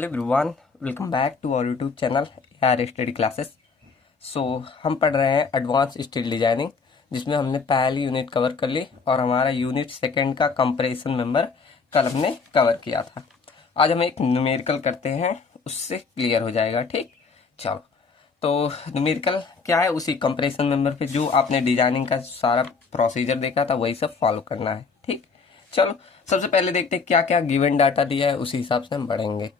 Hello everyone, welcome back to our YouTube channel यार study classes. So हम पढ़ रहे हैं एडवांस स्टील डिजाइनिंग, जिसमें हमने पहली यूनिट कवर कर ली और हमारा यूनिट सेकंड का कंप्रेशन मेंबर कल हमने कवर किया था। आज हम एक न्यूमेरिकल करते हैं, उससे क्लियर हो जाएगा। ठीक, चलो। तो न्यूमेरिकल क्या है, उसी कंप्रेशन मेंबर पे जो आपने डिजाइनिंग का सारा प्रोसीजर देखा था वही सब फॉलो करना है। ठीक, चलो। सबसे पहले देखते हैं क्या क्या गिवन डाटा दिया है, उसी हिसाब से हम बढ़ेंगे।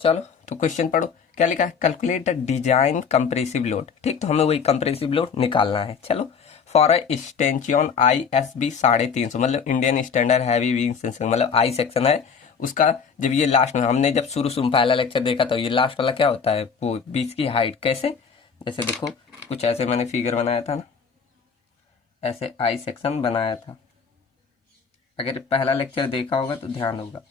चलो, तो क्वेश्चन पढ़ो। क्या लिखा है? Calculate the design compressive load. ठीक, तो हमें वही कंप्रेसिव लोड निकालना है। चलो, फॉर अ स्टेंचियन ISB 350, मतलब Indian standard heavy beam section, मतलब आई सेक्शन है उसका। जब ये लास्ट में हमने जब शुरू में पहला लेक्चर देखा तो ये लास्ट वाला क्या होता है, वो बीच की हाइट कैसे, जैसे देखो कुछ ऐसे मैंने फिगर बनाया था ना, ऐसे आई सेक्शन बनाया था। अगर पहला लेक्चर देखा होगा तो ध्यान होगा,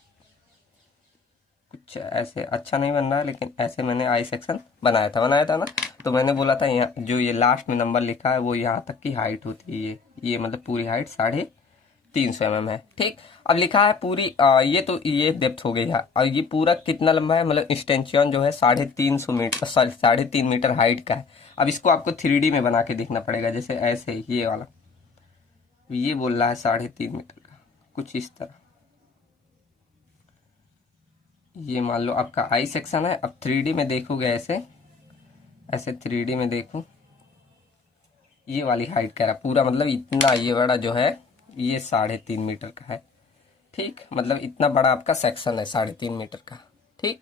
कुछ ऐसे अच्छा नहीं बन रहा है, लेकिन ऐसे मैंने आई सेक्शन बनाया था ना। तो मैंने बोला था यहाँ जो ये लास्ट में नंबर लिखा है वो यहाँ तक की हाइट होती है, ये मतलब पूरी हाइट 350 mm है। ठीक, अब लिखा है पूरी ये तो ये डेप्थ हो गई है, और ये पूरा कितना लंबा है, मतलब एक्सटेंशन जो है 350 मीटर, सॉरी 3.5 मीटर हाइट का है। अब इसको आपको 3D में बना के देखना पड़ेगा, जैसे ऐसे ये वाला, ये बोल रहा है 3.5 मीटर का, कुछ इस तरह। ये मान लो आपका आई सेक्शन है। अब 3D में देखोगे ऐसे ऐसे 3D में देखो, ये वाली हाइट कह रहा पूरा, मतलब इतना ये बड़ा जो है ये 3.5 मीटर का है। ठीक, मतलब इतना बड़ा आपका सेक्शन है 3.5 मीटर का। ठीक,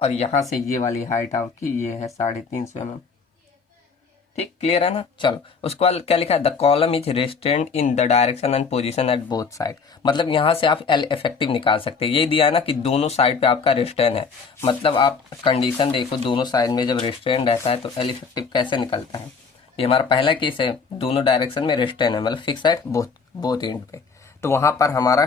और यहाँ से ये वाली हाइट आपकी ये है 350 mm। ठीक, क्लियर है ना। चलो, उसके बाद क्या लिखा है? The column is restrained in the direction and position at both side. मतलब यहाँ से आप एल इफेक्टिव निकाल सकते हैं। ये दिया है ना कि दोनों साइड पे आपका रेस्टेंड है, मतलब आप कंडीशन देखो, दोनों साइड में जब रेस्टेंड रहता है तो एल इफेक्टिव कैसे निकलता है। ये हमारा पहला केस है, दोनों डायरेक्शन में रेस्टेंड है, मतलब फिक्स एट बोथ एंड पे। तो वहां पर हमारा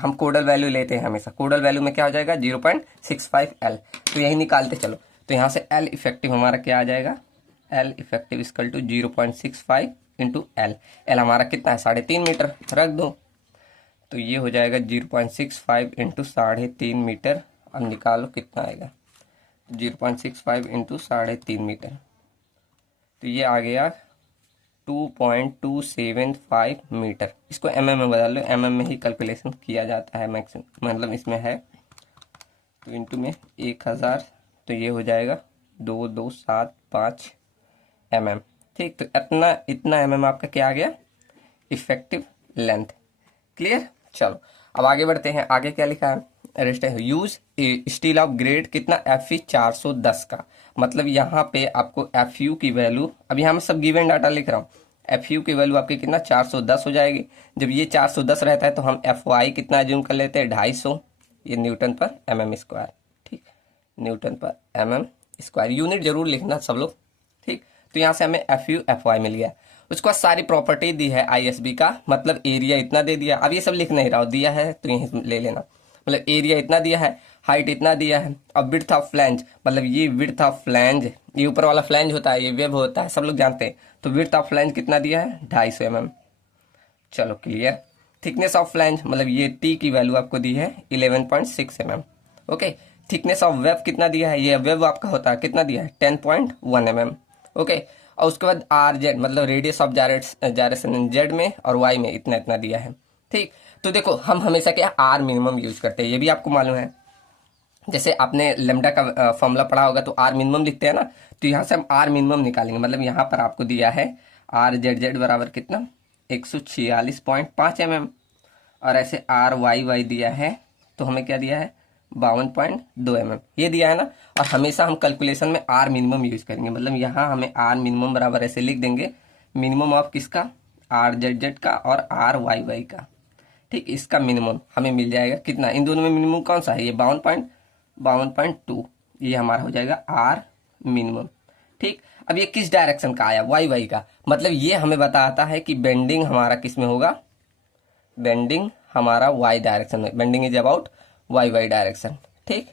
हम कोडल वैल्यू लेते हैं हमेशा। कोडल वैल्यू में क्या हो जाएगा? 0.65L। तो यही निकालते चलो। तो यहाँ से एल इफेक्टिव हमारा क्या आ जाएगा? L effective equal to 0.65 into L. L हमारा कितना है? 3.5 मीटर, रख दो। तो ये हो जाएगा 0.65 इंटू 3.5 मीटर। अब निकालो कितना आएगा, 0.65 इंटू 3.5 मीटर, तो ये आ गया 2.275 मीटर। इसको mm में बदल लो, mm में ही कैलकुलेशन किया जाता है मैक्सिमम, मतलब इसमें है। तो इंटू में 1000, तो ये हो जाएगा 2275 mm। ठीक, तो इतना mm आपका क्या आ गया? Effective length. क्लियर। चलो, अब आगे बढ़ते हैं। आगे क्या लिखा है? रेस्टेंट यूज स्टील ऑफ ग्रेड कितना? Fe 410 का। मतलब यहाँ पे आपको Fu की वैल्यू, अब यहाँ मैं सब गिवन डाटा लिख रहा हूँ। Fu की वैल्यू आपकी कितना? 410 हो जाएगी। जब ये 410 रहता है तो हम Fy कितना ज्यूम कर लेते हैं? 250। ये न्यूटन पर mm स्क्वायर। ठीक, न्यूटन पर mm स्क्वायर। यूनिट जरूर लिखना सब लोग। ठीक, तो यहाँ से हमें Fu Fy मिल गया। उसके बाद सारी प्रॉपर्टी दी है ISB का, मतलब एरिया इतना दे दिया। अब ये सब लिख नहीं रहा हो, दिया है तो यहीं ले लेना। मतलब एरिया इतना दिया है, हाइट इतना दिया है। अब विड्थ ऑफ फ्लैंज, मतलब ये विड्थ ऑफ फ्लैंज, ये ऊपर वाला फ्लैंज होता है, ये वेब होता है, सब लोग जानते हैं। तो विड्थ ऑफ फ्लैंज कितना दिया है? 250 mm। चलो, क्लियर। थिकनेस ऑफ फ्लैंज, मतलब ये टी की वैल्यू आपको दी है 11.6 mm। Okay, thickness of web कितना दिया है? ये वेब आपका होता है, कितना दिया है? 10.1 mm। ओके, और उसके बाद RZ, मतलब रेडियस ऑफ जायरेशन जेड में और वाई में इतना इतना दिया है। ठीक, तो देखो हम हमेशा क्या आर मिनिमम यूज करते हैं, ये भी आपको मालूम है। जैसे आपने लेमडा का फॉर्मूला पढ़ा होगा तो आर मिनिमम लिखते हैं ना, तो यहाँ से हम आर मिनिमम निकालेंगे। मतलब यहाँ पर आपको दिया है RZZ बराबर कितना? 146.5 mm। और ऐसे RYY दिया है, तो हमें क्या दिया है? 52.2 mm ये दिया है ना। और हमेशा हम कैलकुलेशन में आर मिनिमम यूज करेंगे, मतलब यहाँ हमें आर मिनिमम बराबर ऐसे लिख देंगे, मिनिमम ऑफ किसका? RZZ का और RYY का। ठीक, इसका मिनिमम हमें मिल जाएगा कितना? इन दोनों में मिनिमम कौन सा है? ये 52.2, ये हमारा हो जाएगा आर मिनिमम। ठीक, अब ये किस डायरेक्शन का आया? YY का। मतलब ये हमें बताता है कि बेंडिंग हमारा किस में होगा? बेंडिंग हमारा y डायरेक्शन में, bending is about YY direction. ठीक,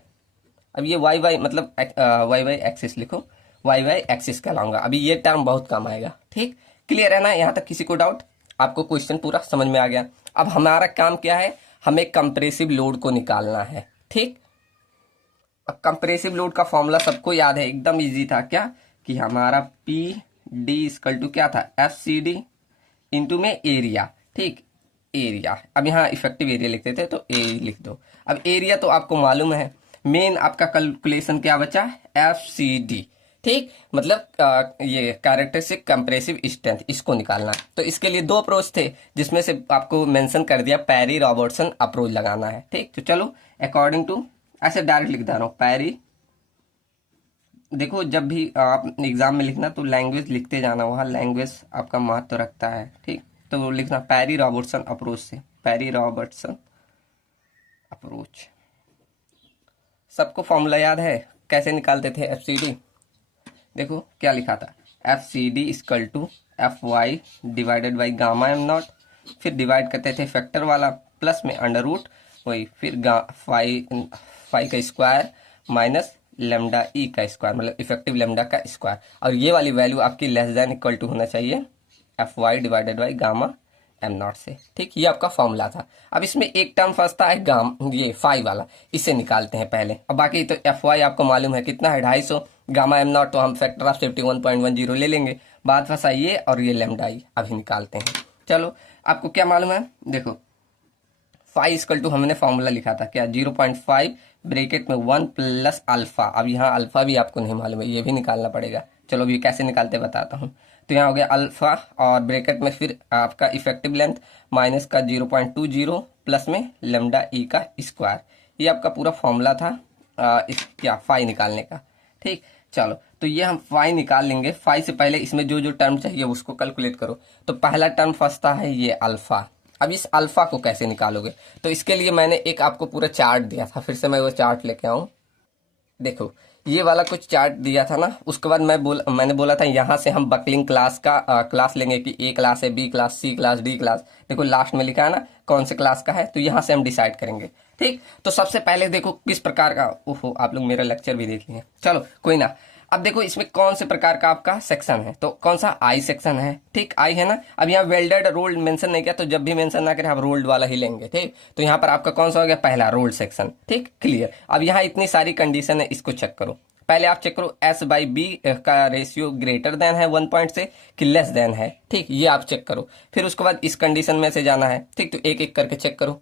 अब ये YY मतलब YY एक्सिस लिखो, YY एक्सिस कहलाऊंगा। अभी ये टर्म बहुत काम आएगा। ठीक, क्लियर है ना? यहाँ तक किसी को डाउट? आपको क्वेश्चन पूरा समझ में आ गया। अब हमारा काम क्या है? हमें कंप्रेसिव लोड को निकालना है। ठीक, कंप्रेसिव लोड का फॉर्मूला सबको याद है, एकदम इजी था क्या, कि हमारा पी डी इक्वल टू क्या था, एफ सी डी इंटू में एरिया, ठीक, एरिया। अब यहाँ इफेक्टिव एरिया लिखते थे तो ए लिख दो। अब एरिया तो आपको मालूम है, मेन आपका कैलकुलेशन क्या बचा, एफ सी डी, ठीक, मतलब ये कैरेक्टरिस्टिक कंप्रेसिव स्ट्रेंथ, इसको निकालना। तो इसके लिए दो अप्रोच थे, जिसमें से आपको मेंशन कर दिया पैरी रॉबर्टसन अप्रोच लगाना है, ठीक। तो चलो अकॉर्डिंग टू, ऐसे डायरेक्ट लिख दे रहा हूँ, पैरी, देखो जब भी आप एग्जाम में लिखना तो लैंग्वेज लिखते जाना, वहाँ लैंग्वेज आपका महत्व रखता है, ठीक। तो लिखना पैरी रॉबर्टसन अप्रोच से, पैरी रॉबर्टसन अप्रोच। सबको फॉर्मूला याद है, कैसे निकालते थे एफ सी डी, देखो क्या लिखा था, F C D equal to F Y divided by gamma M nought, फिर डिवाइड करते थे फैक्टर वाला, प्लस में अंडर रूट वही, फिर फाई का स्क्वायर माइनस लेमडा ई का स्क्वायर, मतलब इफेक्टिव लेमडा का स्क्वायर। और ये वाली वैल्यू आपकी लेस देन इक्वल टू होना चाहिए F Y divided by gamma M nought से, ठीक। ये आपका फॉर्मूला था। अब इसमें एक टर्म फंसता है ये फाई वाला, इसे निकालते हैं पहले। अब बाकी तो एफ वाई आपको मालूम है कितना है, 250, गामा एम नॉट तो हम फैक्टर ऑफ 51.10 ले लेंगे। बात फंसा ये और ये लेमडा ई, अभी निकालते हैं। चलो आपको क्या मालूम है, देखो फाई इक्वल टू हमने फॉर्मूला लिखा था क्या, 0.5 ब्रैकेट में 1 प्लस अल्फा। अब यहाँ अल्फा भी आपको नहीं मालूम है, ये भी निकालना पड़ेगा। चलो अभी कैसे निकालते बताता हूँ। तो यहाँ हो गया अल्फा और ब्रैकेट में फिर आपका इफेक्टिव लेंथ माइनस का 0.20 प्लस में लेमडा ई का स्क्वायर। ये आपका पूरा फॉर्मूला था क्या फाई निकालने का, ठीक। चलो तो ये हम फाई निकाल लेंगे। फाई से पहले इसमें जो जो टर्म चाहिए उसको कैलकुलेट करो। तो पहला टर्म फंसता है ये अल्फा। अब इस अल्फा को कैसे निकालोगे, तो इसके लिए मैंने एक आपको पूरा चार्ट दिया था, फिर से मैं वो चार्ट लेके आऊं। देखो ये वाला कुछ चार्ट दिया था ना, उसके बाद मैंने बोला था यहाँ से हम बकलिंग क्लास का क्लास लेंगे कि ए क्लास है, बी क्लास, सी क्लास, डी क्लास। देखो लास्ट में लिखा है ना कौन से क्लास का है, तो यहाँ से हम डिसाइड करेंगे, ठीक। तो सबसे पहले देखो किस प्रकार का, ओहो आप लोग मेरा लेक्चर भी देख लिए, चलो कोई ना। अब देखो इसमें कौन से प्रकार का आपका सेक्शन है, तो कौन सा आई सेक्शन है, ठीक, आई है ना। अब यहाँ वेल्डेड रोल्ड मेंशन नहीं किया, तो जब भी मेंशन ना करें आप रोल्ड वाला ही लेंगे, ठीक। तो यहाँ पर आपका कौन सा हो गया, पहला रोल्ड सेक्शन, ठीक, क्लियर। अब यहाँ इतनी सारी कंडीशन है, इसको चेक करो। पहले आप चेक करो एस बाई बी का रेशियो ग्रेटर देन है 1 पॉइंट से कि लेस देन है, ठीक, ये आप चेक करो। फिर उसके बाद इस कंडीशन में से जाना है, ठीक। तो एक एक करके चेक करो।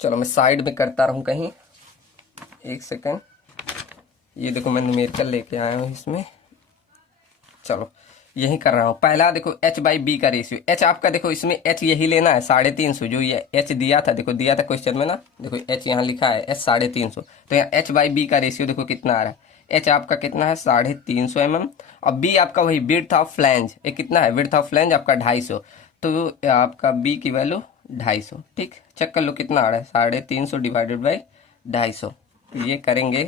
चलो मैं साइड में करता रहूं कहीं, एक सेकेंड। ये देखो मैं न्यूमेरिकल लेके आया हूँ इसमें, चलो यही कर रहा हूँ। पहला देखो h बाई बी का रेशियो, h आपका देखो इसमें h यही लेना है 350, जो ये h दिया था, देखो दिया था क्वेश्चन में ना, देखो h यहाँ लिखा है h 350। तो यहाँ h बाई बी का रेशियो देखो कितना आ रहा है, h आपका कितना है 350 mm, और b आपका वही विड्थ ऑफ फ्लैंज, ये कितना है विड्थ ऑफ फ्लैंज आपका 250, तो आपका b की वैल्यू 250, ठीक। चेक कर लो कितना आ रहा है, 350 डिवाइडेड बाई 250। तो ये करेंगे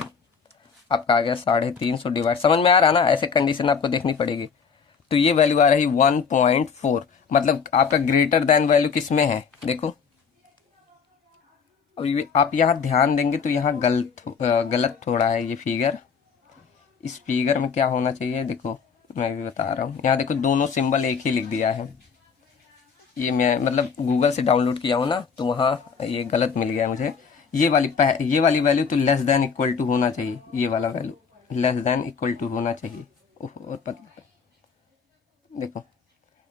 आपका आ गया 350 डिवाइड, समझ में आ रहा ना, ऐसे कंडीशन आपको देखनी पड़ेगी। तो ये वैल्यू आ रही 1.4, मतलब आपका ग्रेटर देन वैल्यू किस में है, देखो। अब आप यहाँ ध्यान देंगे तो यहाँ गलत थोड़ा है ये फिगर। इस फिगर में क्या होना चाहिए, देखो मैं भी बता रहा हूँ। यहाँ देखो दोनों सिंबल एक ही लिख दिया है, ये मैं मतलब गूगल से डाउनलोड किया हूँ ना, तो वहाँ ये गलत मिल गया मुझे। ये वाली वैल्यू तो लेस देन इक्वल टू होना चाहिए, ये वाला value less than equal to होना चाहिए। और देखो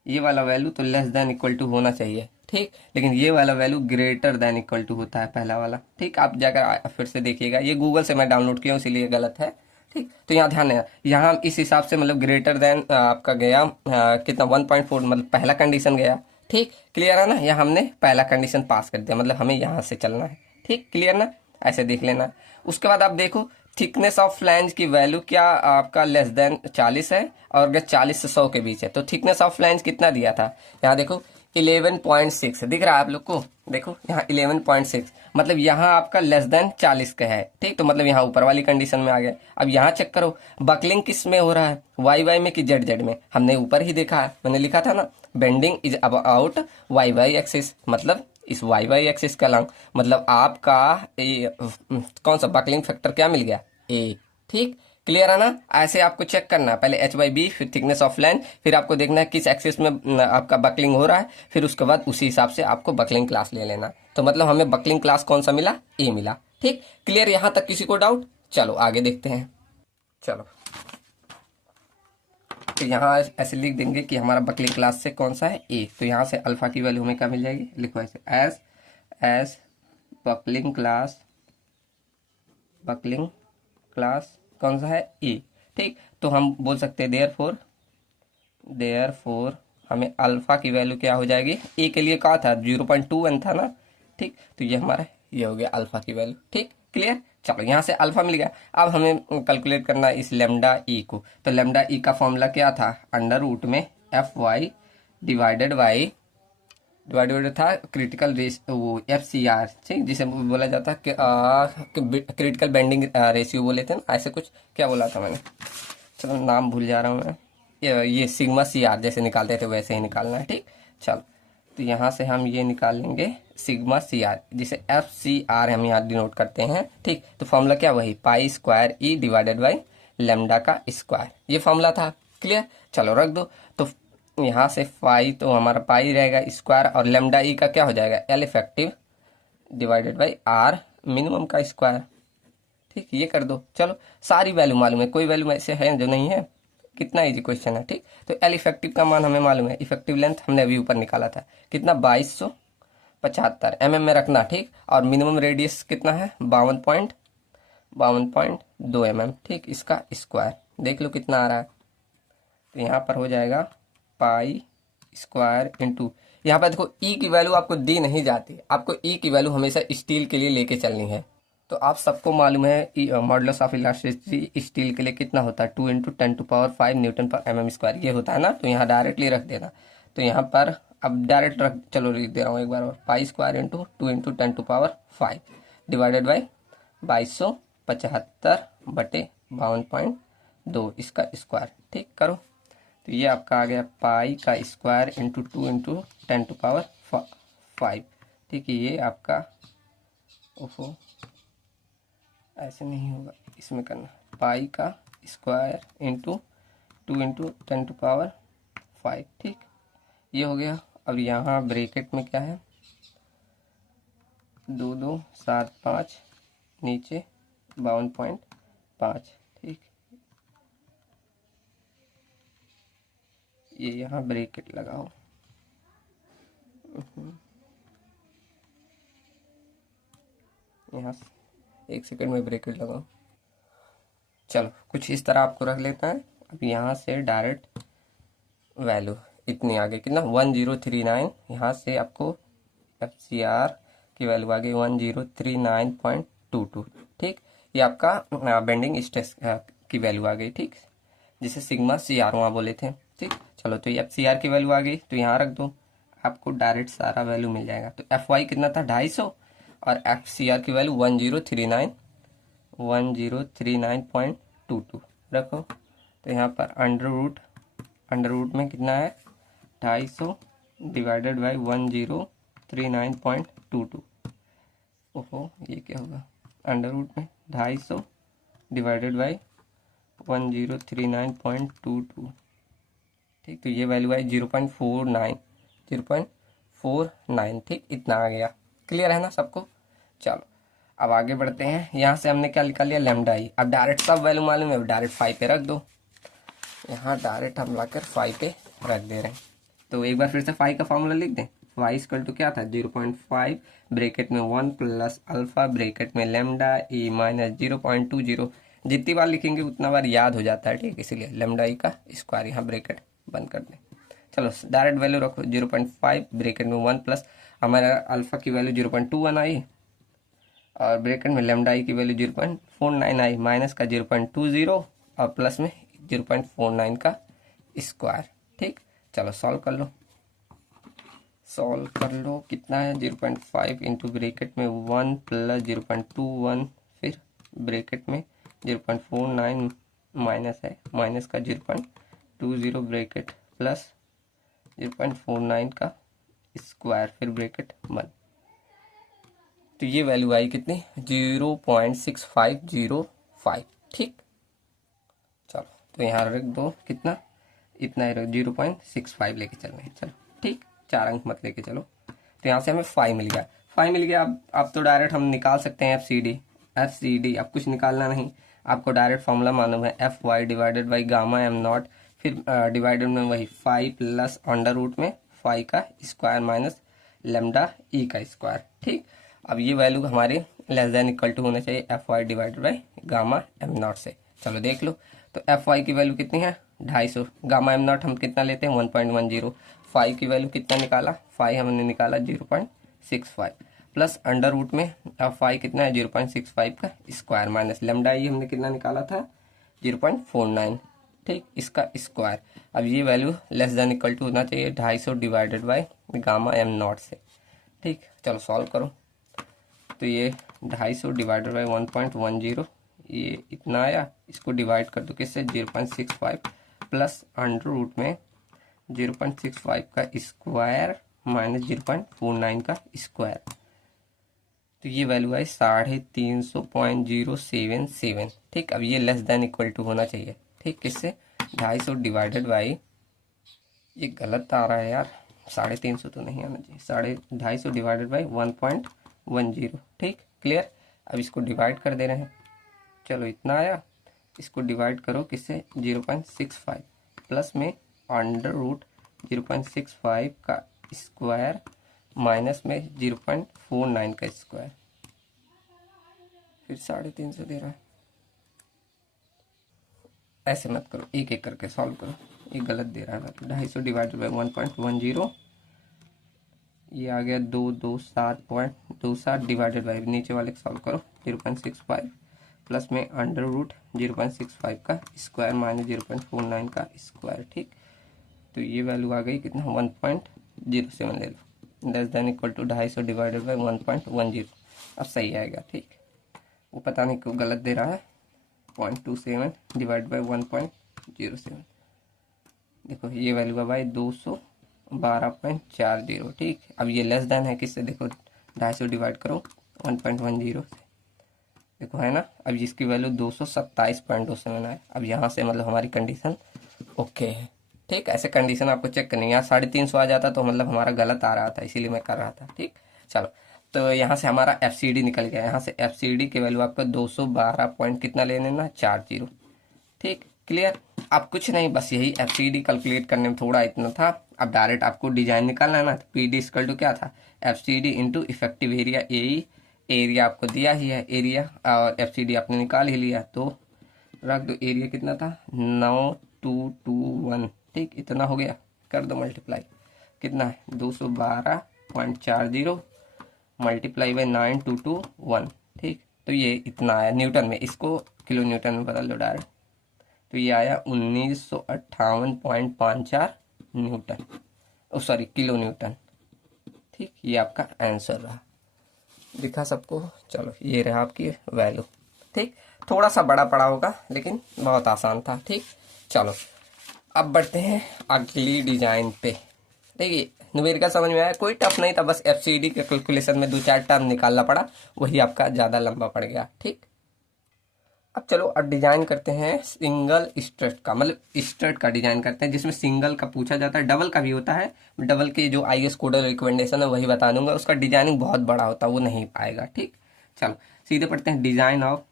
ये वाला वैल्यू तो लेस देन इक्वल टू होना चाहिए, ठीक। लेकिन ये वाला value greater than equal to होता है पहला वाला, ठीक। आप जाकर फिर से देखिएगा, ये गूगल से मैं डाउनलोड किया हूँ इसीलिए गलत है, ठीक। तो यहाँ ध्यान है, यहाँ इस हिसाब से मतलब ग्रेटर देन आपका गया कितना 1.4, मतलब पहला कंडीशन गया, ठीक। क्लियर है ना, यहाँ हमने पहला कंडीशन पास कर दिया, मतलब हमें यहाँ से चलना है, ठीक। क्लियर ना, ऐसे देख लेना। उसके बाद आप देखो थिकनेस ऑफ फ्लैंज की वैल्यू क्या आपका लेस देन 40 है, और अगर 40 से 100 के बीच है, तो थिकनेस ऑफ फ्लैंज कितना दिया था, यहाँ देखो 11.6 दिख रहा है आप लोग को, देखो यहाँ 11.6, मतलब यहाँ आपका लेस देन 40 का है, ठीक। तो मतलब यहाँ ऊपर वाली कंडीशन में आ गया। अब यहाँ चेक करो बकलिंग किस में हो रहा है, वाई वाई में कि जेड जेड में, हमने ऊपर ही देखा है, मैंने लिखा था ना bending is about Y Y axis, मतलब इस वाई वाई एक्सिस का लंग, मतलब आपका कौन सा बकलिंग फैक्टर क्या मिल गया, ए, ठीक। क्लियर है ना, ऐसे आपको चेक करना है, पहले h बाई बी, फिर थिकनेस ऑफ लाइन, फिर आपको देखना है किस एक्सिस में आपका बकलिंग हो रहा है, फिर उसके बाद उसी हिसाब से आपको बकलिंग क्लास ले लेना। तो मतलब हमें बकलिंग क्लास कौन सा मिला, ए मिला, ठीक, क्लियर यहाँ तक किसी को डाउट? चलो आगे देखते हैं। चलो तो यहाँ ऐसे लिख देंगे कि हमारा बकलिंग क्लास से कौन सा है, ए। तो यहाँ से अल्फा की वैल्यू हमें क्या मिल जाएगी, लिखो ऐसे एस बकलिंग क्लास कौन सा है, ए। ठीक, तो हम बोल सकते हैं देयर फोर हमें अल्फा की वैल्यू क्या हो जाएगी, ए के लिए कहा था 0.21 था ना। ठीक, तो ये हमारा ये हो गया अल्फा की वैल्यू। ठीक, क्लियर। चलो यहाँ से अल्फा मिल गया। अब हमें कैलकुलेट करना है इस लेमडा ई को। तो लेमडा ई का फॉर्मूला क्या था, अंडर रूट में एफ वाई डिवाइडेड था क्रिटिकल रेस वो एफ सी आर, ठीक, जिसे बोला जाता है क्रिटिकल बेंडिंग रेशियो बोले थे ना, ऐसे कुछ क्या बोला था मैंने, चलो नाम भूल जा रहा हूँ मैं। ये सिग्मा सी आर जैसे निकालते थे वैसे ही निकालना है। ठीक, चलो तो यहाँ से हम ये निकाल लेंगे सिग्मा सी आर, जिसे एफ सी आर हम यहाँ डिनोट करते हैं। ठीक, तो फॉर्मूला क्या वही पाई square E divided by lambda का स्क्वायर, ये फॉर्मूला था। क्लियर, चलो रख दो। तो यहाँ से फाई तो हमारा पाई रहेगा स्क्वायर, और लेमडा ई का क्या हो जाएगा, L effective divided by R minimum का स्क्वायर। ठीक, ये कर दो। चलो सारी वैल्यू मालूम है, कोई वैल्यू ऐसे है जो नहीं है, कितना इजी क्वेश्चन है। ठीक, तो एल इफेक्टिव का मान हमें मालूम है, इफेक्टिव लेंथ हमने अभी ऊपर निकाला था कितना 2275 में रखना। ठीक, और मिनिमम रेडियस कितना है 52.2 ठीक, इसका स्क्वायर देख लो कितना आ रहा है। तो यहाँ पर हो जाएगा पाई स्क्वायर इंटू, यहाँ पर देखो ई की वैल्यू आपको दी नहीं जाती, आपको ई की वैल्यू हमेशा स्टील के लिए लेके चलनी है। तो आप सबको मालूम है मॉडुलस ऑफ इलास्टिसिटी स्टील के लिए कितना होता है, 2 × 10⁵ न्यूटन पर mm स्क्वायर, ये होता है ना। तो यहाँ डायरेक्टली रख देना। तो यहाँ पर अब डायरेक्ट रख, चलो लिख दे रहा हूँ एक बार और, pi square into 2 × 10⁵ divided by 2275/52.2 इसका स्क्वायर। ठीक, करो। तो ये आपका आ गया पाई का स्क्वायर इंटू 2 × 10⁵। ठीक है, ये आपका, ओहो ऐसे नहीं होगा, इसमें करना पाई का स्क्वायर इंटू 2 × 10⁵। ठीक, ये हो गया। अब यहाँ ब्रैकेट में क्या है, 2275 नीचे 52.5। ठीक, ये यहाँ ब्रैकेट लगाओ। यहाँ एक सेकंड में ब्रैकेट लगाओ। चलो कुछ इस तरह आपको रख लेता है। अब यहाँ से डायरेक्ट वैल्यू इतनी आगे कितना 1039, यहाँ से आपको एफ सी आर की वैल्यू आ गई 1039.22। ठीक, ये आपका बेंडिंग स्ट्रेस की वैल्यू आ गई। ठीक, जिसे सिग्मा सी आर वहाँ बोले थे। ठीक, चलो तो ये एफ सी आर की वैल्यू आ गई, तो यहाँ रख दो, आपको डायरेक्ट सारा वैल्यू मिल जाएगा। तो एफ वाई कितना था 250, और एफ सी आर की वैल्यू 1039.22 रखो। तो यहाँ पर अंडर रूट में कितना है 250 डिवाइडेड बाई 1039.22। ओहो ये क्या होगा, अंडर रूट में 250 डिवाइडेड बाई 1039.22। ठीक, तो ये वैल्यू आई 0.49। ठीक, इतना आ गया। क्लियर है ना सबको? चलो अब आगे बढ़ते हैं। यहाँ से हमने क्या निकाल लिया, लेमडा ई। अब डायरेक्ट सब वैल्यू मालूम है, डायरेक्ट 5 पे रख दो। यहाँ डायरेक्ट हम लाकर 5 पे रख दे रहे हैं। तो एक बार फिर से 5 का फॉर्मूला लिख दें। वाई इक्वल टू क्या था 0.5 ब्रैकेट में 1 प्लस अल्फा ब्रैकेट में लेमडा ई माइनस 0.20। जितनी बार लिखेंगे उतना बार याद हो जाता है। ठीक, इसीलिए लेमडा ई का स्क्वायर, यहाँ ब्रैकेट बंद कर दें। चलो डायरेक्ट वैल्यू रखो 0.5 ब्रैकेट में 1 प्लस हमारा अल्फा की वैल्यू 0.21 आई, और ब्रैकेट में लेमडा आई की वैल्यू 0.49 आई, माइनस का 0.20 और प्लस में 0.49 का स्क्वायर। ठीक, चलो सॉल्व कर लो कितना है 0.5 इंटू ब्रैकेट में 1 प्लस 0.21, फिर ब्रैकेट में 0.49 माइनस है, माइनस का 0.20 ब्रैकेट प्लस 0.49 का स्क्वायर, फिर ब्रैकेट बंद। तो ये वैल्यू आई कितनी 0.6505। ठीक, चलो तो यहाँ रख दो कितना, इतना ही रख 0.65 लेके चलना है। चलो ठीक, 4 अंक मत लेके चलो। तो यहाँ से हमें 5 मिल गया। फाई मिल गया। अब तो डायरेक्ट हम निकाल सकते हैं एफ सी डी। अब कुछ निकालना नहीं, आपको डायरेक्ट फॉर्मूला मालूम है, F Y divided by gamma M nought, फिर डिवाइडेड में वही फाई प्लस अंडर रूट में फाई का स्क्वायर माइनस लेमडा ई का स्क्वायर। ठीक, अब ये वैल्यू हमारे लेस देन इक्वल टू होना चाहिए F Y divided by gamma M nought से। चलो देख लो, तो एफ वाई की वैल्यू कितनी है 250, गामा एम नॉट हम कितना लेते हैं 1.10, फाई की वैल्यू कितना निकाला, फाई हमने निकाला 0.65 प्लस अंडर रूट में अब फाई कितना है 0.65 का स्क्वायर माइनस लेमडा ई हमने कितना निकाला था 0.49। ठीक, इसका स्क्वायर। अब ये value less than equal to होना चाहिए 250 divided by gamma M nought से। ठीक, चलो सॉल्व करो, तो ये 250 डिवाइडेड बाई 1.10 ये इतना आया, इसको डिवाइड कर दो किससे 0.65 प्लस अंडर रूट में 0.65 का स्क्वायर माइनस 0.49 का स्क्वायर, तो ये वैल्यू आई 350.077। ठीक, अब ये लेस देन इक्वल टू होना चाहिए, ठीक, किससे 250 डिवाइडेड बाई, ये गलत आ रहा है यार, 350 तो नहीं आना चाहिए, 250 डिवाइडेड बाई 1.10। ठीक, क्लियर। अब इसको डिवाइड कर दे रहे हैं, चलो इतना आया, इसको डिवाइड करो किससे 0.65 प्लस में अंडर रूट 0.65 का स्क्वायर माइनस में 0.49 का स्क्वायर, फिर 350 दे रहा है। ऐसे मत करो, एक एक करके सॉल्व करो, ये गलत दे रहा है। 250 डिवाइडेड बाई 1.10, ये आ गया 227.27 डिवाइडेड बाई, नीचे वाले सॉल्व करो 0.65 प्लस में अंडर रूट 0.65 का स्क्वायर माइनस 0.49 का स्क्वायर। ठीक, तो ये वैल्यू आ गई कितना 1.07 ले लो, less than equal to 250 divided by 1.10। अब सही आएगा। ठीक, वो पता नहीं क्यों गलत दे रहा है, 0.27 डिवाइड बाई 1.07। देखो ये वैल्यू है भाई 212.40। ठीक, अब ये लेस देन है किससे, देखो 250 डिवाइड करो 1.10 से, देखो है ना। अब इसकी वैल्यू 227.27 है। अब यहाँ से मतलब हमारी कंडीशन ओके है। ठीक, ऐसे कंडीशन आपको चेक करनी है, यहाँ 350 आ जाता तो मतलब हमारा गलत आ रहा था, इसीलिए मैं कर रहा था। ठीक, चलो, तो यहाँ से हमारा एफ सी डी निकल गया, यहाँ से एफ सी डी की वैल्यू आपको 212 पॉइंट कितना लेने ना 40। ठीक, क्लियर। अब कुछ नहीं, बस यही एफ सी डी कैलकुलेट करने में थोड़ा इतना था। अब डायरेक्ट आपको डिजाइन निकालना है ना, तो पी डी इक्वल टू क्या था F C D into effective area A, area आपको दिया ही है एरिया, और एफ सी डी आपने निकाल ही लिया, तो रख दो एरिया कितना था 9221। ठीक, इतना हो गया, कर दो मल्टीप्लाई, कितना है 212.40 मल्टीप्लाई बाई 9221। ठीक, तो ये इतना आया न्यूटन में, इसको किलो न्यूटन में बदल दो डायरेक्ट, तो ये आया 1958.54 न्यूटन, सॉरी किलो न्यूटन। ठीक, ये आपका आंसर रहा, दिखा सबको। चलो ये रहा आपकी वैल्यू। ठीक, थोड़ा सा बड़ा पड़ा होगा लेकिन बहुत आसान था। ठीक, चलो अब बढ़ते हैं अगली डिजाइन पे। देखिए न्यूमेरिकल समझ में आया, कोई टफ नहीं था, बस एफ सी डी के कैलकुलेशन में 2-4 टर्म निकालना पड़ा, वही आपका ज़्यादा लंबा पड़ गया। ठीक, अब चलो अब डिजाइन करते हैं सिंगल स्ट्रेट का, मतलब स्ट्रेट का डिजाइन करते हैं, जिसमें सिंगल का पूछा जाता है, डबल का भी होता है। डबल के जो IS कोडल रिकमेंडेशन है वही बता दूंगा, उसका डिजाइनिंग बहुत बड़ा होता है, वो नहीं आएगा। ठीक, चलो सीधे पढ़ते हैं डिजाइन ऑफ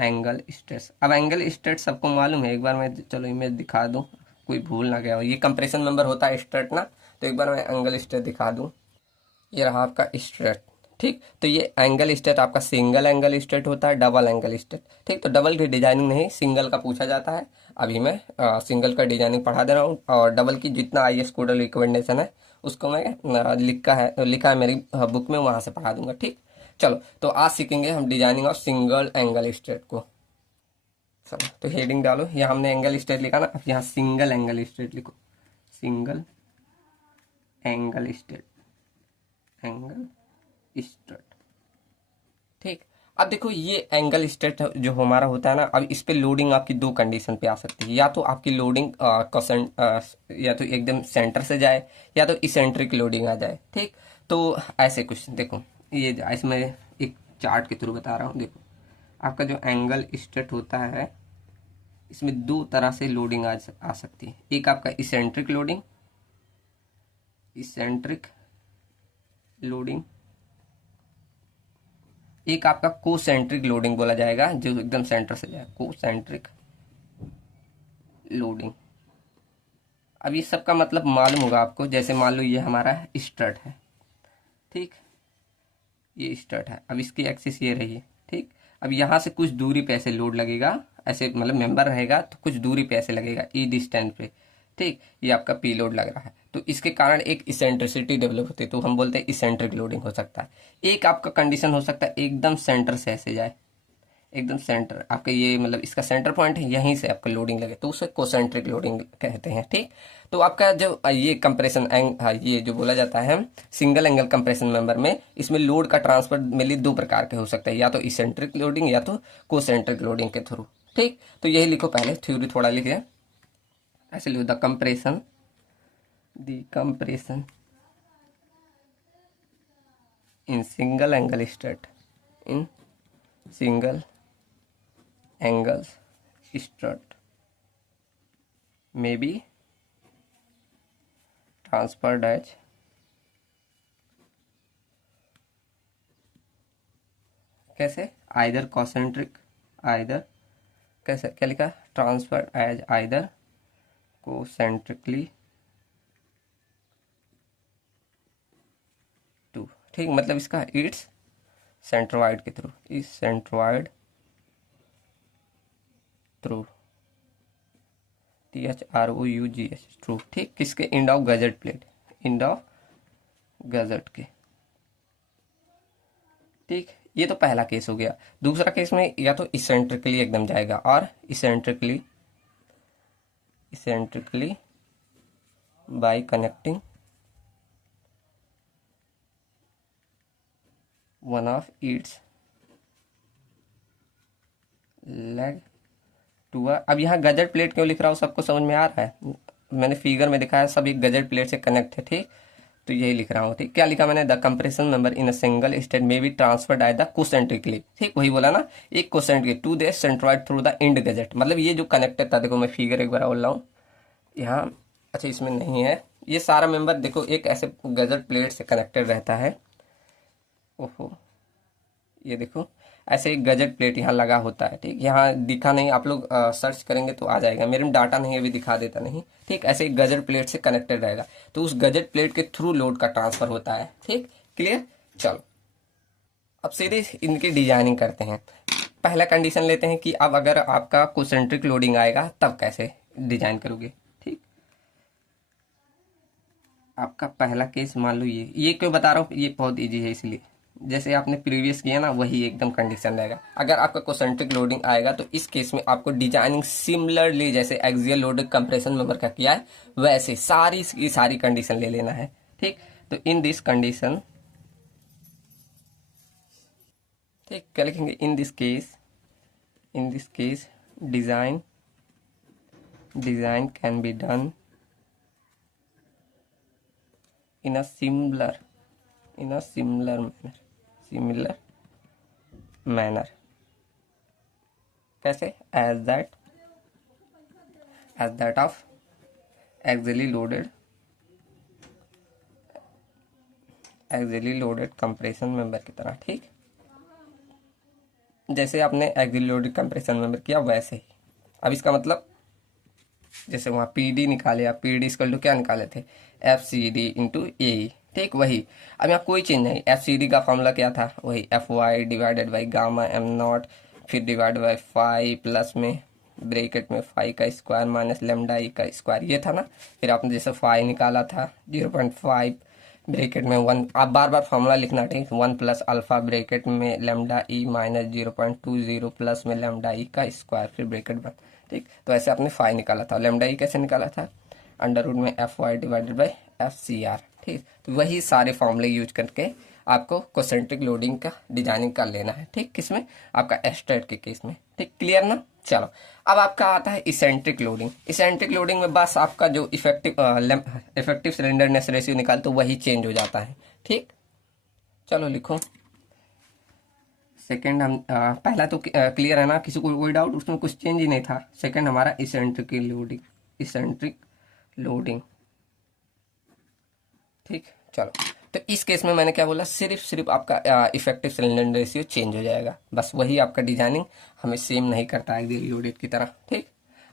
एंगल स्ट्रेट। अब एंगल स्ट्रेट सबको मालूम है, एक बार मैं चलो इमेज दिखा दूं, कोई भूल ना गया हो। ये कंप्रेशन मेंबर होता है स्ट्रेट ना, तो एक बार मैं एंगल स्ट्रेट दिखा दूं। ये रहा आपका स्ट्रेट। ठीक, तो ये एंगल स्ट्रेट आपका सिंगल एंगल स्ट्रेट होता है, डबल एंगल स्ट्रेट। ठीक, तो डबल की डिजाइनिंग नहीं, सिंगल का पूछा जाता है। अभी मैं सिंगल का डिजाइनिंग पढ़ा दे रहा हूँ, और डबल की जितना IS कोडल रिकमेंडेशन है उसको मैं लिखा है मेरी बुक में, वहां से पढ़ा दूंगा। ठीक, चलो तो आज सीखेंगे हम designing of single angle straight को। चलो तो हेडिंग डालो, यहाँ हमने एंगल स्ट्रेट लिखा ना, अब यहाँ सिंगल एंगल स्ट्रेट लिखो, single angle straight, angle straight. ठीक, अब देखो ये एंगल स्ट्रेट जो हमारा होता है ना, अब इस पे लोडिंग आपकी दो कंडीशन पे आ सकती है, या तो आपकी लोडिंग या तो एकदम सेंटर से जाए, या तो इसेंट्रिक लोडिंग आ जाए। ठीक, तो ऐसे कुछ देखो, ये इसमें एक चार्ट के थ्रू बता रहा हूँ। देखो आपका जो एंगल स्ट्रेट होता है, इसमें दो तरह से लोडिंग आ सकती है। एक आपका इसेंट्रिक लोडिंग, इसेंट्रिक लोडिंग, एक आपका कोसेंट्रिक लोडिंग बोला जाएगा जो एकदम सेंटर से जाए, कोसेंट्रिक लोडिंग। अब ये सबका मतलब मालूम होगा आपको, जैसे मान लो ये हमारा स्टड है, ठीक, ये स्टड है, अब इसकी एक्सिस ये रही है, ठीक। अब यहाँ से कुछ दूरी पे ऐसे लोड लगेगा, ऐसे मतलब मेंबर रहेगा तो कुछ दूरी पे ऐसे लगेगा ई डिस्टेंस पे, ठीक। ये आपका पी लोड लग रहा है, तो इसके कारण एक इसेंट्रिसिटी डेवलप होती है, तो हम बोलते हैं इसेंट्रिक लोडिंग हो सकता है। एक आपका कंडीशन हो सकता है एकदम सेंटर से ऐसे जाए, एकदम सेंटर आपका ये मतलब इसका सेंटर पॉइंट है, यहीं से आपका लोडिंग लगे, तो उसे कोसेंट्रिक लोडिंग कहते हैं, ठीक। तो आपका जो ये कंप्रेशन ये जो बोला जाता है सिंगल एंगल कंप्रेशन मेंबर में, इसमें लोड का ट्रांसफर मेनली दो प्रकार के हो सकते हैं, या तो इसेंट्रिक लोडिंग या तो कोसेंट्रिक लोडिंग के थ्रू, ठीक। तो यही लिखो, पहले थ्योरी थोड़ा लिखे, ऐसे लिखो, the compression in single angle strut, in single angles strut may be transferred as कैसे, आइदर कॉसेंट्रिक, आइदर कैसे क्या लिखा, ट्रांसफर्ड एज आइदर कोसेंट्रिकली टू, ठीक। मतलब इसका इट्स सेंट्रोइड के थ्रू, इस सेंट्रोइड थ्रू, THROUGH थ्रू, ठीक। किसके, end of gazette plate, end of gazette के, ठीक। ये तो पहला केस हो गया। दूसरा केस में या तो इसेंट्रिकली एकदम जाएगा, और eccentrically by connecting one of its leg to अब यहाँ गजट प्लेट क्यों लिख रहा हूँ, सबको समझ में आ रहा है, मैंने फिगर में दिखाया सब एक गजट प्लेट से कनेक्ट है, ठीक। तो यही लिख रहा हूँ, ठीक। क्या लिखा मैंने, the compression member in a single state may be transferred at the concentrically, ठीक, वही बोला ना, एक concentric to the centroid through the end gusset, मतलब ये जो कनेक्टेड था, देखो मैं फिगर एक बार बोल रहा हूँ यहाँ, अच्छा इसमें नहीं है, ये सारा मेंबर देखो एक ऐसे गजट प्लेट से कनेक्टेड रहता है, ओहो ये देखो ऐसे एक गजट प्लेट यहाँ लगा होता है, ठीक। यहाँ दिखा नहीं, आप लोग सर्च करेंगे तो आ जाएगा, मेरे में डाटा नहीं है, अभी दिखा देता नहीं, ठीक। ऐसे एक गजट प्लेट से कनेक्टेड रहेगा, तो उस गजट प्लेट के थ्रू लोड का ट्रांसफर होता है, ठीक, क्लियर। चलो अब सीधे इनकी डिजाइनिंग करते हैं। पहला कंडीशन लेते हैं कि अब अगर आपका कोसेंट्रिक लोडिंग आएगा तब कैसे डिजाइन करोगे, ठीक। आपका पहला केस मान लो ये क्यों बता रहा हूँ, ये बहुत ईजी है, इसलिए जैसे आपने प्रीवियस किया ना वही एकदम कंडीशन रहेगा। अगर आपका कोसेंट्रिक लोडिंग आएगा तो इस केस में आपको डिजाइनिंग सिमिलरली जैसे एक्सियल लोडेड कंप्रेशन मेंबर का किया है वैसे सारी की सारी कंडीशन ले लेना है, ठीक। तो इन दिस कंडीशन, ठीक, क्या लिखेंगे, in this case design can be done in a similar manner कैसे, as that of axially loaded compression member की तरह, ठीक। जैसे आपने एक्सियली लोडेड कंप्रेशन मेंबर किया वैसे ही। अब इसका मतलब जैसे वहाँ PD निकाले, आप PD इक्वल टू क्या निकाले थे, FCD इंटू AE, ठीक, वही। अब यहाँ कोई चेंज नहीं, FCD का फॉर्मूला क्या था, वही FY divided by gamma M0, फिर डिवाइड बाई फाई प्लस में ब्रैकेट में फाई का स्क्वायर माइनस लेमडा ई का स्क्वायर, ये था ना। फिर आपने जैसे फाई निकाला था 0.5 ब्रैकेट में 1, आप बार बार फॉर्मूला लिखना, ठीक, 1 प्लस अल्फा ब्रैकेट में लेमडा ई माइनस 0.20 प्लस में लेमडा ई का स्क्वायर, फिर ब्रैकेट बंद, ठीक। तो ऐसे आपने फाई निकाला था, लेमडा ई कैसे निकाला था, अंडर रूट में FY डिवाइडेड बाई FCR, ठीक। तो वही सारे फॉर्मूले यूज करके आपको कोसेंट्रिक लोडिंग का डिजाइनिंग कर लेना है, ठीक, किसमें, आपका एस्टेट के केस में, ठीक, क्लियर ना। चलो अब आपका आता है इसेंट्रिक लोडिंग। इसेंट्रिक लोडिंग में बस आपका जो इफेक्टिव सिलेंडरनेस रेशियो निकाल तो वही चेंज हो जाता है, ठीक। चलो लिखो सेकंड, हम पहला तो क्लियर है ना, किसी को कोई डाउट, उसमें कुछ चेंज ही नहीं था। सेकंड हमारा इसेंट्रिक लोडिंग, ठीक। चलो तो इस केस में मैंने क्या बोला, सिर्फ आपका इफेक्टिव सिलेंडर रेशियो चेंज हो जाएगा, बस वही आपका डिजाइनिंग हमें सेम नहीं करता है एक्सियली लोडेड की तरह। ठीक,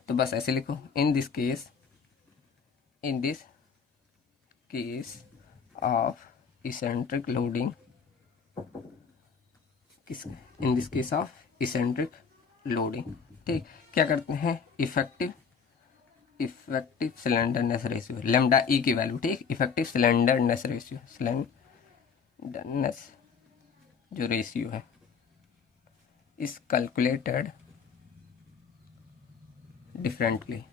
तो बस ऐसे लिखो, in this case of eccentric loading, in this case of eccentric loading. ठीक, क्या करते हैं, इफेक्टिव सिलेंडरनेस रेशियो लेमडा ई की वैल्यू, ठीक, इफेक्टिव सिलेंडरनेस रेशियो, सिलेंडरनेस जो रेशियो है इज कैलकुलेटेड डिफरेंटली।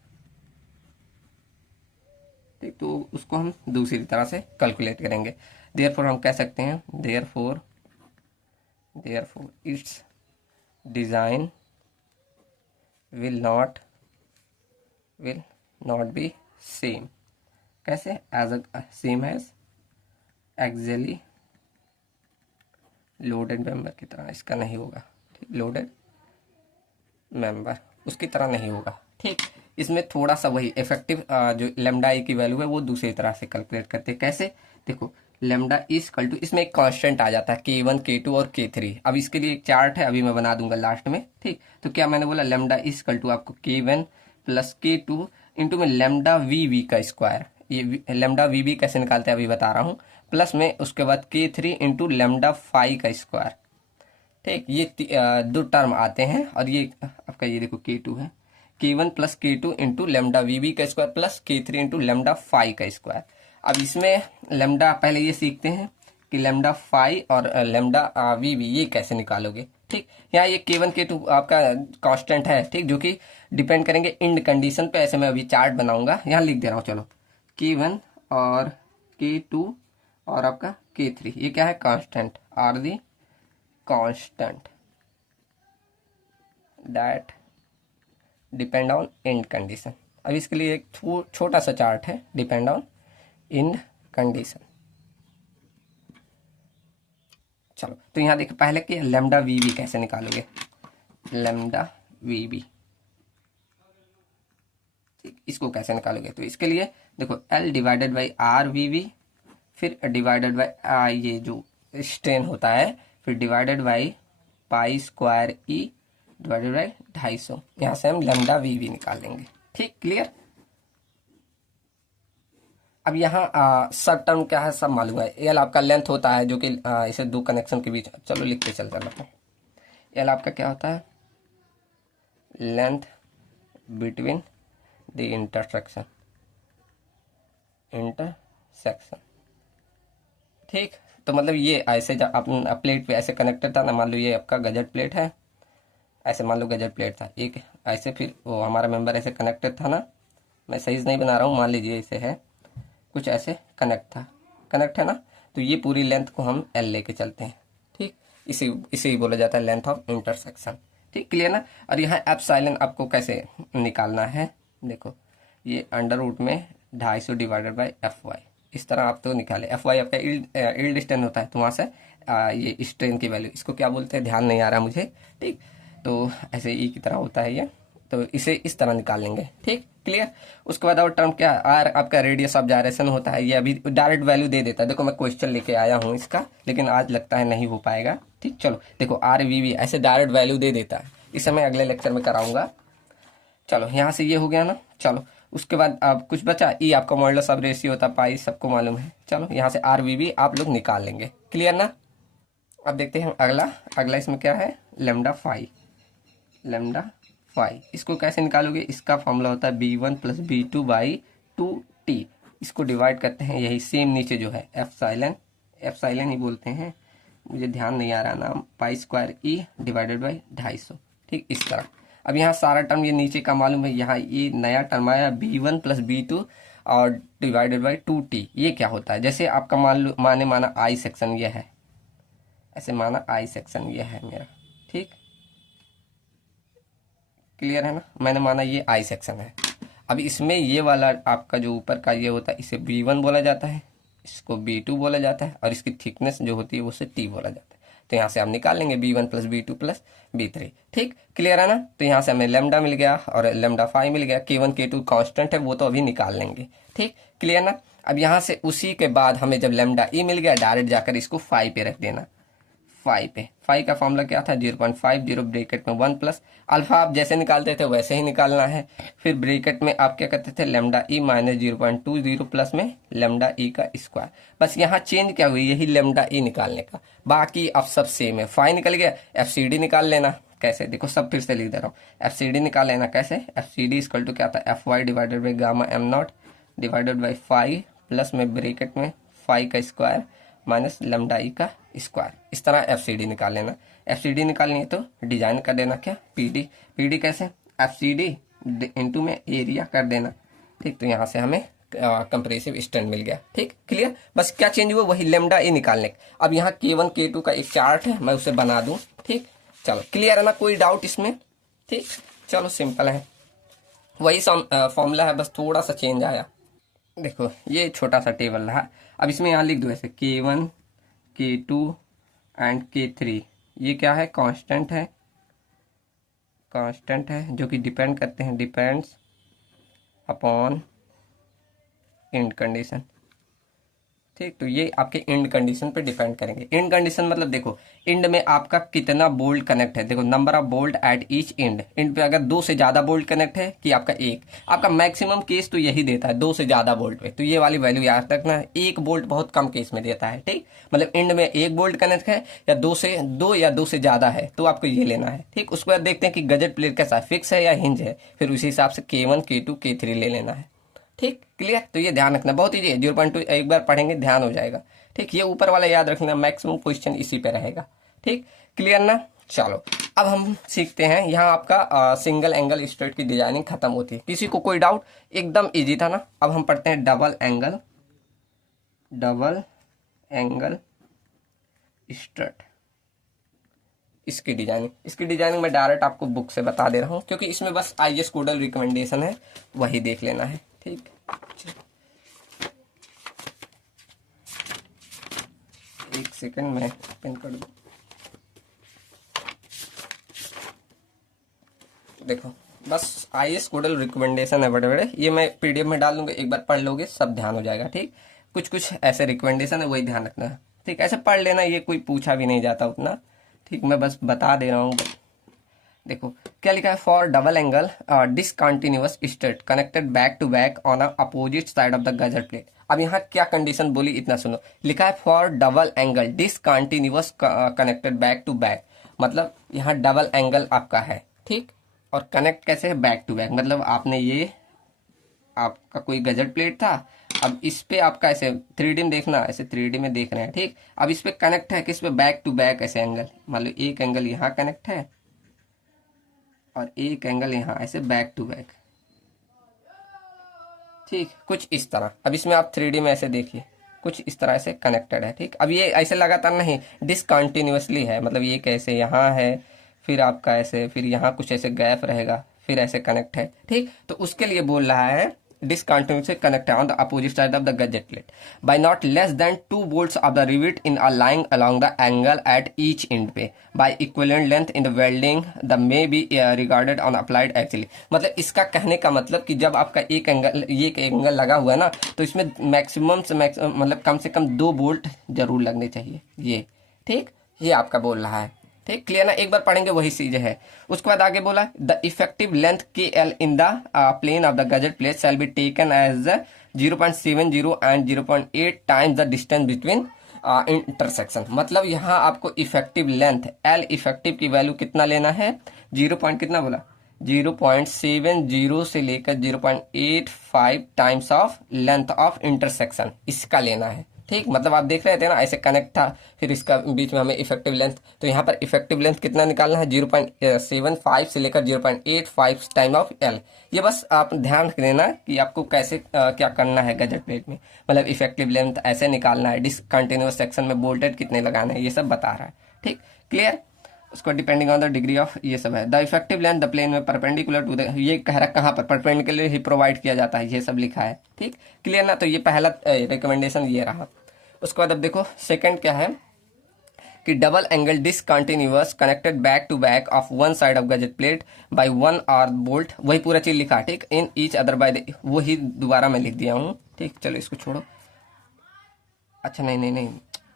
ठीक, तो उसको हम दूसरी तरह से कैलकुलेट करेंगे। देयरफॉर हम कह सकते हैं, therefore its design will not be same, कैसे, same as axially loaded member की तरह इसका नहीं होगा। ठीक, लोडेड मेंबर उसकी तरह नहीं होगा। ठीक, इसमें थोड़ा सा वही इफेक्टिव जो लेमडा ई की वैल्यू है वो दूसरी तरह से कैलकुलेट करते हैं। कैसे, देखो, लेमडा इज इक्वल टू, इसमें एक कांस्टेंट आ जाता है K1 K2 और K3। अब इसके लिए एक चार्ट है, अभी मैं बना दूंगा लास्ट में। ठीक, तो क्या मैंने बोला, लेमडा इज इक्वल टू आपको K1 प्लस K2 इंटू में लेमडा वी का स्क्वायर। ये लेमडा वी कैसे निकालते हैं अभी बता रहा हूँ, प्लस में उसके बाद K3 इंटू लेमडा फाई का स्क्वायर। ठीक, ये दो टर्म आते हैं, और ये आपका ये देखो K2 है, K1 plus K2 into lambda V का square plus K3 into lambda phi का स्क्वायर। अब इसमें लेमडा पहले ये सीखते हैं कि लेमडा फाई और लेमडा वी ये कैसे निकालोगे। ठीक, यहाँ ये K1 K2 आपका कांस्टेंट है, ठीक, जो कि डिपेंड करेंगे इंड कंडीशन पे। ऐसे मैं अभी चार्ट बनाऊंगा, यहाँ लिख दे रहा हूँ। चलो, K1 और K2 और आपका K3 ये क्या है, constant, are the constant that depend on end condition. अब इसके लिए एक छोटा सा चार्ट है, डिपेंड ऑन इंड कंडीशन। चलो, तो यहाँ देखो पहले कि लेमडा वी कैसे निकालोगे, लेमडा वी, इसको कैसे निकालोगे, तो इसके लिए देखो L divided by R V, फिर डिवाइडेड बाई ये जो स्ट्रेन होता है, फिर divided by pi square E divided by 250। यहाँ से हम लेमडा वी निकाल लेंगे। ठीक, क्लियर। अब यहाँ सब टर्म क्या है, सब मालूम है। एल आपका लेंथ होता है, जो कि इसे दो कनेक्शन के बीच, चलो लिखते चलते हैं। एल आपका क्या होता है, लेंथ बिटवीन द इंटरसेक्शन। ठीक, तो मतलब ये ऐसे जब अपन प्लेट पे ऐसे कनेक्टेड था ना, मान लो ये आपका गजट प्लेट है, ऐसे मान लो गजट प्लेट था एक ऐसे, फिर वो हमारा मेंबर ऐसे कनेक्टेड था ना, मैं सही से नहीं बना रहा हूँ, मान लीजिए ऐसे है कुछ, ऐसे कनेक्ट है ना, तो ये पूरी लेंथ को हम एल लेके चलते हैं। ठीक, इसे ही बोला जाता है लेंथ ऑफ इंटरसेक्शन। ठीक, क्लियर ना। और यहाँ एप्सिलॉन आपको कैसे निकालना है, देखो ये अंडर रूट में 250 डिवाइडेड बाई FY, इस तरह आप तो निकाले। FY आपका इल्ड स्ट्रेन होता है, तो वहाँ से ये स्ट्रेन की वैल्यू, इसको क्या बोलते हैं ध्यान नहीं आ रहा मुझे। ठीक, तो ऐसे ई की तरह होता है ये, तो इसे इस तरह निकाल लेंगे। ठीक, क्लियर। उसके बाद और टर्म क्या, आर आपका रेडियस ऑफ जायरेशन होता है, ये अभी डायरेक्ट वैल्यू दे देता है। देखो मैं क्वेश्चन लेके आया हूँ इसका, लेकिन आज लगता है नहीं हो पाएगा। ठीक, चलो देखो आर वी ऐसे डायरेक्ट वैल्यू दे देता है, इसे मैं अगले लेक्चर में कराऊंगा। चलो यहाँ से ये हो गया ना। चलो उसके बाद अब कुछ बचा, ई आपका मॉडुलस ऑफ रेशियो होता है, पाई सबको मालूम है। चलो यहाँ से आर वी आप लोग निकाल लेंगे, क्लियर ना। अब देखते हैं अगला इसमें क्या है, लेमडा फाई। इसको कैसे निकालोगे, इसका फॉर्मूला होता है B1 plus B2 by 2T। इसको डिवाइड करते हैं, यही सेम नीचे जो है एप्सिलॉन ही बोलते हैं, मुझे ध्यान नहीं आ रहा नाम, पाई स्क्वायर ई डिवाइडेड बाई 250। ठीक, इस तरह। अब यहाँ सारा टर्म ये नीचे का मालूम है, यहाँ ये नया टर्म आया B1 प्लस B2 और डिवाइडेड बाई 2T। ये क्या होता है, जैसे आपका माना आई सेक्शन ये है, ऐसे माना आई सेक्शन ये है मेरा। ठीक, क्लियर है ना, मैंने माना ये आई सेक्शन है। अब इसमें ये वाला आपका जो ऊपर का ये होता है, इसे B1 बोला जाता है, इसको B2 बोला जाता है, और इसकी थिकनेस जो होती है उसे T बोला जाता है। तो यहाँ से हम निकाल लेंगे B1 plus B2 plus B3। ठीक, क्लियर है ना। तो यहाँ से हमें लेमडा मिल गया और लेमडा 5 मिल गया। K1 K2 कांस्टेंट है, वो तो अभी निकाल लेंगे। ठीक, क्लियर ना। अब यहाँ से उसी के बाद हमें जब लेमडा ई मिल गया, डायरेक्ट जाकर इसको 5 पे रख देना। 5 पे, 5 का फॉर्मूला क्या था, 0.50 ब्रैकेट में 1 प्लस अल्फा। आप जैसे निकालते थे वैसे ही निकालना है। फिर ब्रैकेट में आप क्या करते थे, लेमडा ई माइनस 0.20 प्लस में लेमडा ई का स्क्वायर। बस यहाँ चेंज क्या हुई, यही लेमडा ई निकालने का, बाकी अब सब सेम है। 5 निकल गया, FCD निकाल लेना। कैसे, देखो सब फिर से लिख दे रहा हूँ। FCD निकाल लेना कैसे, FCD इक्वल टू क्या था, FY divided by gamma m0 divided by 5 plus में ब्रैकेट में 5 का स्क्वायर माइनस लेमडा ई का स्क्वायर। इस तरह FCD निकाल लेना। FCD निकालनी है तो डिजाइन कर देना क्या, PD कैसे, FCD इंटू में एरिया कर देना। ठीक, तो यहाँ से हमें कंप्रेसिव स्ट्रेंथ मिल गया। ठीक, क्लियर। बस क्या चेंज हुआ, वही लेमडा ई निकालने। अब यहाँ K1 K2 का एक चार्ट है, मैं उसे बना दूं। ठीक, चलो क्लियर है ना, कोई डाउट इसमें। ठीक, चलो सिंपल है, वही फॉर्मूला है, बस थोड़ा सा चेंज आया। देखो ये छोटा सा टेबल रहा, अब इसमें यहाँ लिख दो ऐसे K1 K2 एंड K3। ये क्या है, कांस्टेंट है जो कि डिपेंड करते हैं, डिपेंड्स अपॉन इंड कंडीशन। ठीक, तो ये आपके इंड कंडीशन पे डिपेंड करेंगे। इंड कंडीशन मतलब देखो, इंड में आपका कितना बोल्ट कनेक्ट है। देखो number of bolt at each end पे अगर 2 से ज्यादा बोल्ट कनेक्ट है कि आपका एक, आपका मैक्सिमम केस तो यही देता है 2 से ज्यादा बोल्ट पे। तो ये वाली वैल्यू याद रखना, 1 बोल्ट बहुत कम केस में देता है। ठीक, मतलब इंड में 1 बोल्ट कनेक्ट है या 2 या 2 से ज्यादा है तो आपको ये लेना है। ठीक, उसके बाद देखते हैं कि गजेट प्लेट कैसा है, फिक्स है या हिंज है, फिर उसी हिसाब से K1 K2 K3 ले लेना है। ठीक, क्लियर। तो ये ध्यान रखना, बहुत ईजी है, 0.2 एक बार पढ़ेंगे ध्यान हो जाएगा। ठीक, ये ऊपर वाला याद रखना, मैक्सिमम क्वेश्चन इसी पे रहेगा। ठीक, क्लियर ना। चलो अब हम सीखते हैं, यहाँ आपका सिंगल एंगल स्ट्रेट की डिजाइनिंग खत्म होती है। किसी को कोई डाउट, एकदम इजी था ना। अब हम पढ़ते हैं डबल एंगल स्ट्रेट। इसकी डिजाइनिंग मैं डायरेक्ट आपको बुक से बता दे रहा हूँ, क्योंकि इसमें बस IS कोडल रिकमेंडेशन है, वही देख लेना है। ठीक, एक सेकंड में पिन कर दूं। देखो बस IS कोडल रिकमेंडेशन है बड़े बड़े, ये मैं PDF में डाल दूंगा, एक बार पढ़ लोगे सब ध्यान हो जाएगा। ठीक, कुछ ऐसे रिकमेंडेशन है, वही ध्यान रखना है। ठीक, ऐसे पढ़ लेना, ये कोई पूछा भी नहीं जाता उतना। ठीक, मैं बस बता दे रहा हूँ। देखो क्या लिखा है, for double angle discontinuous strut connected back to back on opposite side of the gusset plate. अब यहाँ क्या कंडीशन बोली, इतना सुनो। लिखा है for double angle discontinuous connected back to back, मतलब यहाँ डबल एंगल आपका है। ठीक, और कनेक्ट कैसे है, बैक टू बैक, मतलब आपने ये आपका कोई गजर प्लेट था, अब इस पे आपका ऐसे 3D में देखना, ऐसे 3D में देख रहे हैं। ठीक, अब इस पे कनेक्ट है किस पे, बैक टू बैक ऐसे एंगल, मान लो एक एंगल यहाँ कनेक्ट है और एक एंगल यहाँ ऐसे बैक टू बैक। ठीक, कुछ इस तरह। अब इसमें आप 3D में ऐसे देखिए, कुछ इस तरह से कनेक्टेड है। ठीक, अब ये ऐसे लगातार नहीं, डिसकंटिन्यूअसली है, मतलब ये कैसे यहाँ है, फिर आपका ऐसे, फिर यहाँ कुछ ऐसे गैप रहेगा, फिर ऐसे कनेक्ट है। ठीक, तो उसके लिए बोल रहा है discontinuously connect on the opposite side of the gadget plate by not less than 2 bolts of the rivet in a line along the angle at each end पे by equivalent length in the welding the may be regarded on applied actually। मतलब इसका कहने का मतलब कि जब आपका एक एंगल, ये एक एंगल लगा हुआ है ना, तो इसमें मैक्सिमम से मैक्सिमम मतलब कम से कम 2 बोल्ट जरूर लगने चाहिए ये। ठीक, ये आपका बोल रहा है। ठीक, क्लियर ना, एक बार पढ़ेंगे वही चीज है। उसके बाद आगे बोला the effective length KL in the plane of the gusset plate shall be taken as 0.70 and 0.8 times the distance between intersection. मतलब यहाँ आपको इफेक्टिव लेंथ L इफेक्टिव की वैल्यू कितना लेना है, 0. कितना बोला, 0.70 से लेकर 0.85 times of length of intersection, इसका लेना है। ठीक, मतलब आप देख रहे थे ना ऐसे कनेक्ट था, फिर इसका बीच में हमें इफेक्टिव लेंथ, तो यहाँ पर इफेक्टिव लेंथ कितना निकालना है, 0.75 से लेकर 0.85 टाइम ऑफ L। ये बस आप ध्यान रख देना कि आपको कैसे क्या करना है गजेट प्लेट में, मतलब इफेक्टिव लेंथ ऐसे निकालना है, डिसकंटिन्यूअस सेक्शन में बोल्टेड कितने लगाने हैं, ये सब बता रहा है। ठीक, क्लियर। उसको depending on the degree of, ये सब है। The effective length the plane में परपेंडिकुलर टू द, ये कह रहा कहाँ पर, परपेंडिकुलर ही प्रोवाइड किया जाता है, ये सब लिखा है। ठीक, क्लियर ना। तो ये पहला रिकमेंडेशन ये रहा। उसके बाद अब देखो सेकंड क्या है, कि double angle discontinuous connected back to back of one side of gusset plate by one or bolt, वही पूरा चीज लिखा, ठीक, इन ईच अदर बाय, वही दोबारा मैं लिख दिया हूँ, ठीक। चलो इसको छोड़ो, अच्छा नहीं नहीं नहीं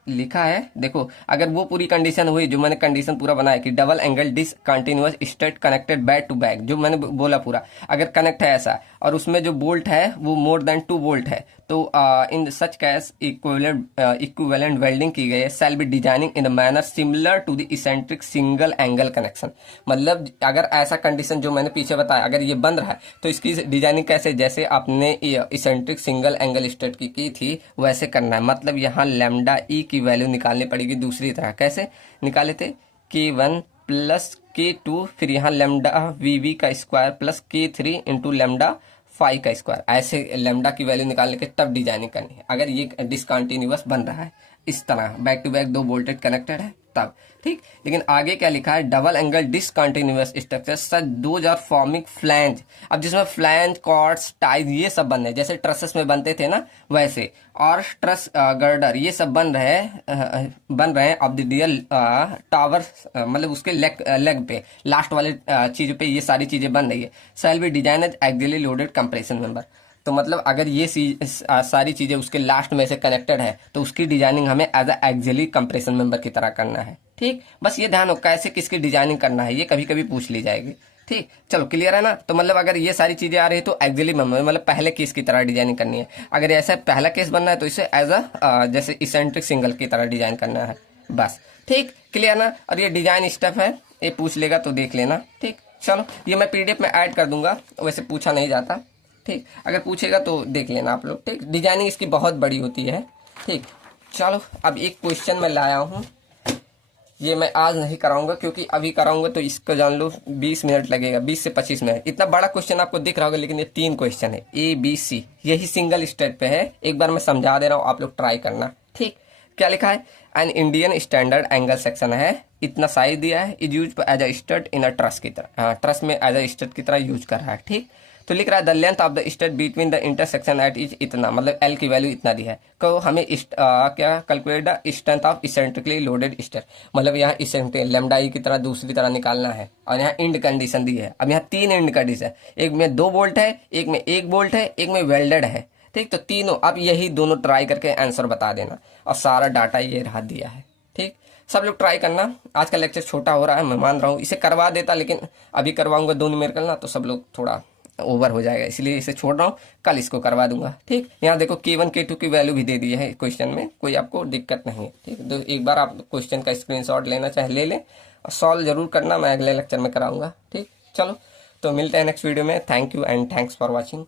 लिखा है, देखो अगर वो पूरी कंडीशन हुई जो मैंने कंडीशन पूरा बनाया कि double angle discontinuous strut connected back to back, जो मैंने बोला पूरा, अगर कनेक्ट है ऐसा और उसमें जो बोल्ट है वो मोर देन 2 बोल्ट है, तो in such case equivalent welding की गई है, shall be designing in the manner similar to the eccentric single angle connection. मतलब अगर ऐसा कंडीशन जो मैंने पीछे बताया अगर ये बंद रहा है तो इसकी डिजाइनिंग कैसे, जैसे आपने इसेंट्रिक सिंगल एंगल स्ट्रेट की थी वैसे करना है। मतलब यहाँ लैम्डा ई की वैल्यू निकालनी पड़ेगी दूसरी तरह, कैसे निकाले थे, K1 प्लस K2, फिर यहाँ लैम्डा वी का square plus K3 into lambda phi का स्क्वायर, ऐसे लैम्डा की वैल्यू निकालने के तब डिजाइनिंग करनी है। अगर ये डिसकंटिन्यूअस बन रहा है इस तरह बैक टू बैक 2 वोल्टेज कनेक्टेड है तब, ठीक। लेकिन आगे क्या लिखा है, double angle discontinuous structure such those are forming flange, अब जिसमें फ्लैंज कॉर्ड्स टाइज ये सब बन रहे, जैसे ट्रसेस में बनते थे ना वैसे, और ट्रस गर्डर ये सब बन रहे हैं ऑफ द रियल टावर, मतलब उसके लेग पे लास्ट वाले चीजों पे ये सारी चीजें बन रही है। Shall be design as axially loaded compression member, तो मतलब अगर ये सारी चीजें उसके लास्ट में से कनेक्टेड है तो उसकी डिजाइनिंग हमें as a axially compression member की तरह करना है, ठीक। बस ये ध्यान हो कैसे किसकी डिजाइनिंग करना है, ये कभी कभी पूछ ली जाएगी, ठीक। चलो क्लियर है ना। तो मतलब अगर ये सारी चीजें आ रही है तो एक्सियली मेंबर मतलब पहले केस की तरह डिजाइनिंग करनी है। अगर ऐसा पहला केस बनना है तो इसे एज अ जैसे इसेंट्रिक सिंगल की तरह डिजाइन करना है, बस, ठीक, क्लियर ना। और ये डिजाइन स्टेप है, ये पूछ लेगा तो देख लेना, ठीक। चलो ये मैं PDF में ऐड कर दूंगा, वैसे पूछा नहीं जाता, ठीक। अगर पूछेगा तो देख लेना आप लोग, ठीक। डिजाइनिंग इसकी बहुत बड़ी होती है, ठीक। चलो अब एक क्वेश्चन मैं लाया हूँ, ये मैं आज नहीं कराऊंगा क्योंकि अभी कराऊंगा तो इसको जान लो 20 मिनट लगेगा, 20 से 25 मिनट। इतना बड़ा क्वेश्चन आपको दिख रहा होगा लेकिन ये 3 क्वेश्चन है, ABC, यही सिंगल स्टेप पे है। एक बार मैं समझा दे रहा हूँ, आप लोग ट्राई करना, ठीक। क्या लिखा है, an Indian standard angle section है, इतना साइज दिया है, is use as a stud in a truss की तरह, हाँ ट्रस में एज अ स्टड की तरह यूज कर रहा है, ठीक। तो लिख रहा है the length of the stud between the intersection at is इतना, मतलब L की वैल्यू इतना दी है। तो हमें क्या calculate the strength of eccentrically loaded stud, मतलब यहाँ इसेंट्रिक लैम्डा ई की तरह दूसरी तरह निकालना है। और यहाँ इंड कंडीशन दी है, अब यहाँ 3 इंड कंडीशन, एक में 2 बोल्ट है, एक में 1 बोल्ट है, एक में वेल्डेड है, ठीक। तो तीनों, अब यही दोनों ट्राई करके आंसर बता देना, और सारा डाटा ये रहा दिया है, ठीक। सब लोग ट्राई करना। आज का लेक्चर छोटा हो रहा है, मैं मान रहा हूँ, इसे करवा देता लेकिन अभी करवाऊंगा 2 न्यूमेरिकल ना, तो सब लोग थोड़ा ओवर हो जाएगा, इसलिए इसे छोड़ रहा हूँ, कल इसको करवा दूंगा, ठीक। यहाँ देखो K1 K2 की वैल्यू भी दे दी है क्वेश्चन में, कोई आपको दिक्कत नहीं है, ठीक। तो एक बार आप क्वेश्चन का स्क्रीनशॉट लेना चाहे ले लें, और सॉल्व जरूर करना, मैं अगले लेक्चर में कराऊंगा, ठीक। चलो तो मिलते हैं नेक्स्ट वीडियो में, thank you and thanks for watching.